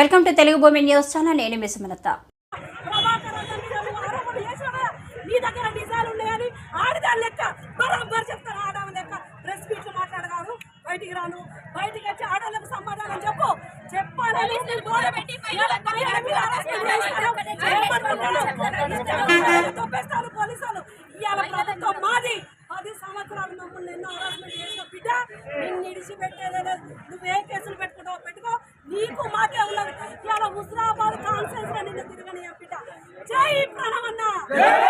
Welcome to Telugu భూమి news channel నేను మీ సుమలత. నీ దగ్గర నిజాలు ఉన్నాయని ఆడిదాని లెక్క బరాబర్ చెప్తాను ఆడవాళ్ళ లెక్క ప్రెస్ మీట్లు మాట్లాడగాను బయటికి రాను బయటికి వచ్చి ఆడవాళ్ళకు సమాధానం చెప్పు చెప్పాలని తొప్పేస్తారు పోలీసులు ఇవాళ ప్రభుత్వం మాది పది సంవత్సరాలు మమ్మల్ని ఎన్నో హరాస్మెంట్ చేసిన బిడ్డ నిన్ను ఇడిచిపెట్టేదే నువ్వేం కేసులు పెట్టుకుంటావు పెట్టుకో. నీకు మాకే Yeah.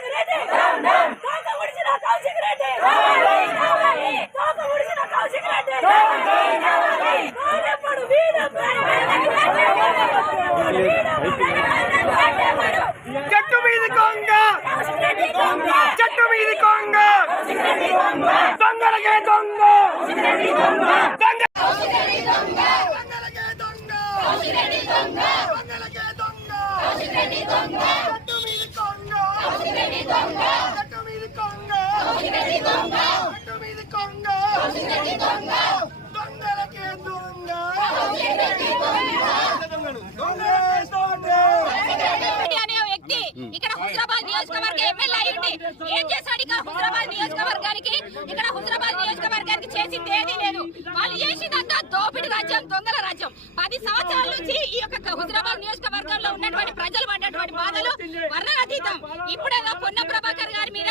ఇక్కడ హుజరాబాద్ నియోజకవర్గ ఎమ్మెల్యే అయ్యింది. ఏం చేశాడు ఇక్కడ హుజరాబాద్ నియోజకవర్గానికి? ఇక్కడ హుజరాబాద్ నియోజకవర్గానికి చేసింది ఏదీ లేదు. వాళ్ళు చేసిందంతా దోపిడి రాజ్యం దొంగల రాజ్యం. పది సంవత్సరాల నుంచి ఈ యొక్క హుజరాబాద్ నియోజకవర్గంలో ఉన్నటువంటి ప్రజలు పడ్డటువంటి బాధలు వర్ణనాతీతం ఇప్పుడేదో పొన్న ప్రభాకర్ గారి మీద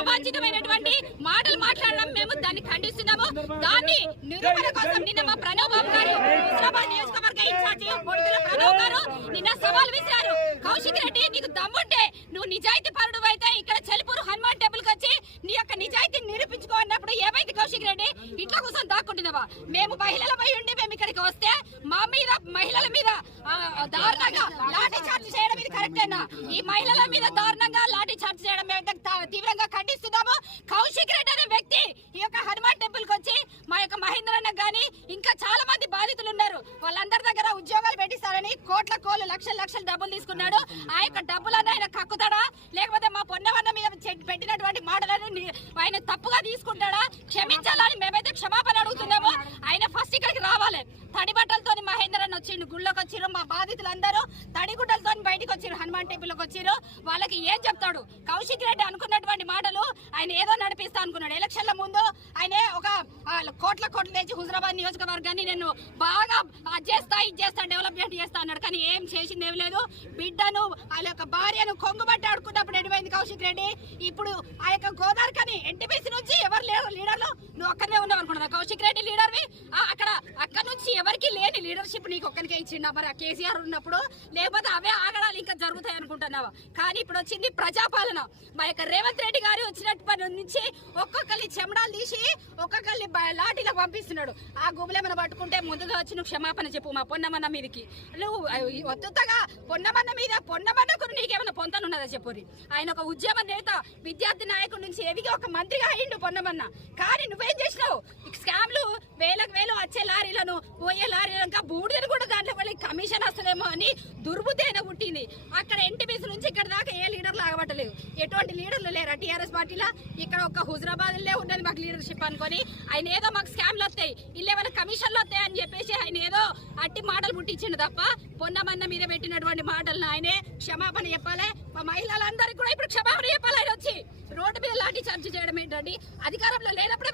అవాంఛితమైనటువంటి మాటలు మాట్లాడడం మేము దాన్ని ఖండిస్తున్నాము. దాన్ని నిరూపణ కోసం నిన్న మా ప్రణవ్ బాబు గారు హుజరాబాద్ నియోజకవర్గం ఇన్ఛార్జి బొడిదల ప్రణవ్ గారు నిన్న సవాల్ విసిరారు కౌశిక్ రెడ్డి నీకు దమ్ముంటే నువ్వు నిజాయితీ పరుడు అయితే ఇక్కడ చెలుపూరు హనుమాన్ టెంపుల్కి వచ్చి నీ యొక్క నిజాయితీని నిరూపించుకో అన్నప్పుడు ఏమైంది కౌశిక్ రెడ్డి ఇట్లా కోసం దాక్కుంటున్నావా? మేము మహిళలపై ఉండి మేము ఇక్కడికి వస్తే మా మీద మహిళల మీద దారుణంగా లాఠీ చార్జ్ చేయడం ఇది కరెక్టేనా ఈ మహిళల మీద దారుణంగా లాఠీ చార్జ్ చేయడం మేము తీవ్రంగా ఖండిస్తున్నాము? కౌశిక్ రెడ్డి అనే వ్యక్తి ఈ యొక్క హనుమాన్ టెంపుల్కి వచ్చి మా యొక్క మహేంద్ర అన్న గాని ఇంకా చాలా మంది బాధితులు ఉన్నారు. వాళ్ళందరి దగ్గర ఉద్యోగాలు పెట్టిస్తారని కోట్ల కోళ్ళు లక్షల లక్షల డబ్బులు తీసుకున్నాడు. ఆ యొక్క డబ్బులను ఆయన కక్కుతాడా? లేకపోతే మా పొన్నవన్న మీద చె- పెట్టినటువంటి మాటలను ఆయన తప్పుగా తీసుకుంటాడా? క్షమించాలని మేమైతే క్షమాపణ అడుగుతున్నాము. ఆయన ఫస్ట్ ఇక్కడికి రావాలి. తడి బట్టలతో మహేందర్ అని వచ్చిండు. గుళ్ళోకి వచ్చిరు మా బాధితులందరూ తడి గుడ్డలతో బయటకు వచ్చిరు హనుమాన్ టెంపుల్కి వచ్చిరు వాళ్ళకి ఏం చెప్తాడు? కౌశిక్ రెడ్డి అనుకున్నటువంటి మాటలు ఆయన ఏదో నడిపిస్తా అనుకున్నాడు. ఎలక్షన్ల ముందు ఆయన ఒక కోట్ల కోట్ల తెచ్చి హుజరాబాద్ నియోజకవర్గాన్ని నేను బాగా చేస్తా ఇది చేస్తా డెవలప్మెంట్ చేస్తా అన్నాడు. కానీ ఏం చేసింది ఏం లేదు. బిడ్డను వాళ్ళ యొక్క భార్యను కొంగుబట్టి ఆడుకున్నప్పుడు ఎడిపోయింది కౌశిక్ రెడ్డి? ఇప్పుడు ఆ యొక్క గోదావరికని ఎన్టీపీసీ నుంచి నువ్వు ఒక్కనే ఉన్నావు అనుకుంటున్నా కౌశిక్ రెడ్డి లీడర్వి అక్కడ అక్కడ నుంచి ఎవరికి లేని లీడర్షిప్ నీకు ఒక్కరికే ఇచ్చిండా? మరి ఆ కేసీఆర్ ఉన్నప్పుడు? లేకపోతే అవే జరుగుతాయి కానీ ఇప్పుడు వచ్చింది ప్రజాపాలన. మా యొక్క రేవంత్ రెడ్డి గారు వచ్చినప్పటి నుంచి ఒక్కొక్కరి చెమడాలు తీసి ఒక్కొక్కరిని లాఠీలో పంపిస్తున్నాడు. ఆ గుబులేమని పట్టుకుంటే ముందుగా వచ్చి నువ్వు క్షమాపణ చెప్పు మా పొన్నమన్న మీదకి. నువ్వు ఒత్తుతగా పొన్నమన్న మీద పొన్నమన్నకు నీకేమైనా పొంతనున్నదా చెప్పురి ఆయన ఒక ఉద్యమ నేత విద్యార్థి నాయకుడి నుంచి ఎదిగి ఒక మంత్రిగా అయ్యిండు పొన్నమన్న. కానీ నువ్వేం చేసినావు? స్కామ్లు వేలకు వేలు వచ్చే లారీలను పోయే లారీలను ఇంకా బూడిదలు కూడా దాంట్లో వాళ్ళకి కమిషన్ వస్తుందేమో అని దుర్బుద్ధి అయినా పుట్టింది. అక్కడ ఎన్టీపీసీ నుంచి ఇక్కడ దాకా ఏ లీడర్లు ఆగబట్టలేదు ఎటువంటి లీడర్లు లేరా? టీఆర్ఎస్ పార్టీలో ఇక్కడ ఒక హుజరాబాద్లే ఉన్నది మాకు లీడర్షిప్ అనుకొని. ఆయన ఏదో మాకు స్కామ్లు వస్తాయి ఇల్లు ఏమైనా కమిషన్లు వస్తాయి అని చెప్పేసి ఆయన ఏదో అట్టి మాటలు పుట్టించిండు తప్ప పొన్నమన్న మీద పెట్టినటువంటి మాటలను ఆయనే క్షమాపణ చెప్పాలి. మా మహిళలందరికీ కూడా ఇప్పుడు క్షమాపణ చెప్పాలి ఆయన వచ్చి. రోడ్డు మీద లాఠీ చార్జ్ చేయడం ఏంటండి? అధికారంలో లేనప్పుడే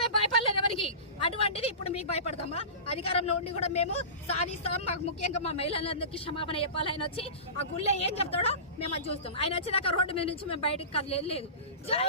మేము అటువంటిది ఇప్పుడు మీకు భయపడతామా? అధికారంలో ఉండి కూడా మేము సాధిస్తాం. మాకు ముఖ్యంగా మా మహిళలందరికీ క్షమాపణ చెప్పాలి. ఆయన వచ్చి ఆ గుళ్ళే ఏం చెప్తాడో మేము అది చూస్తాం. ఆయన వచ్చేదాకా రోడ్డు మీద నుంచి మేము బయటకు కదలేదు లేదు. జై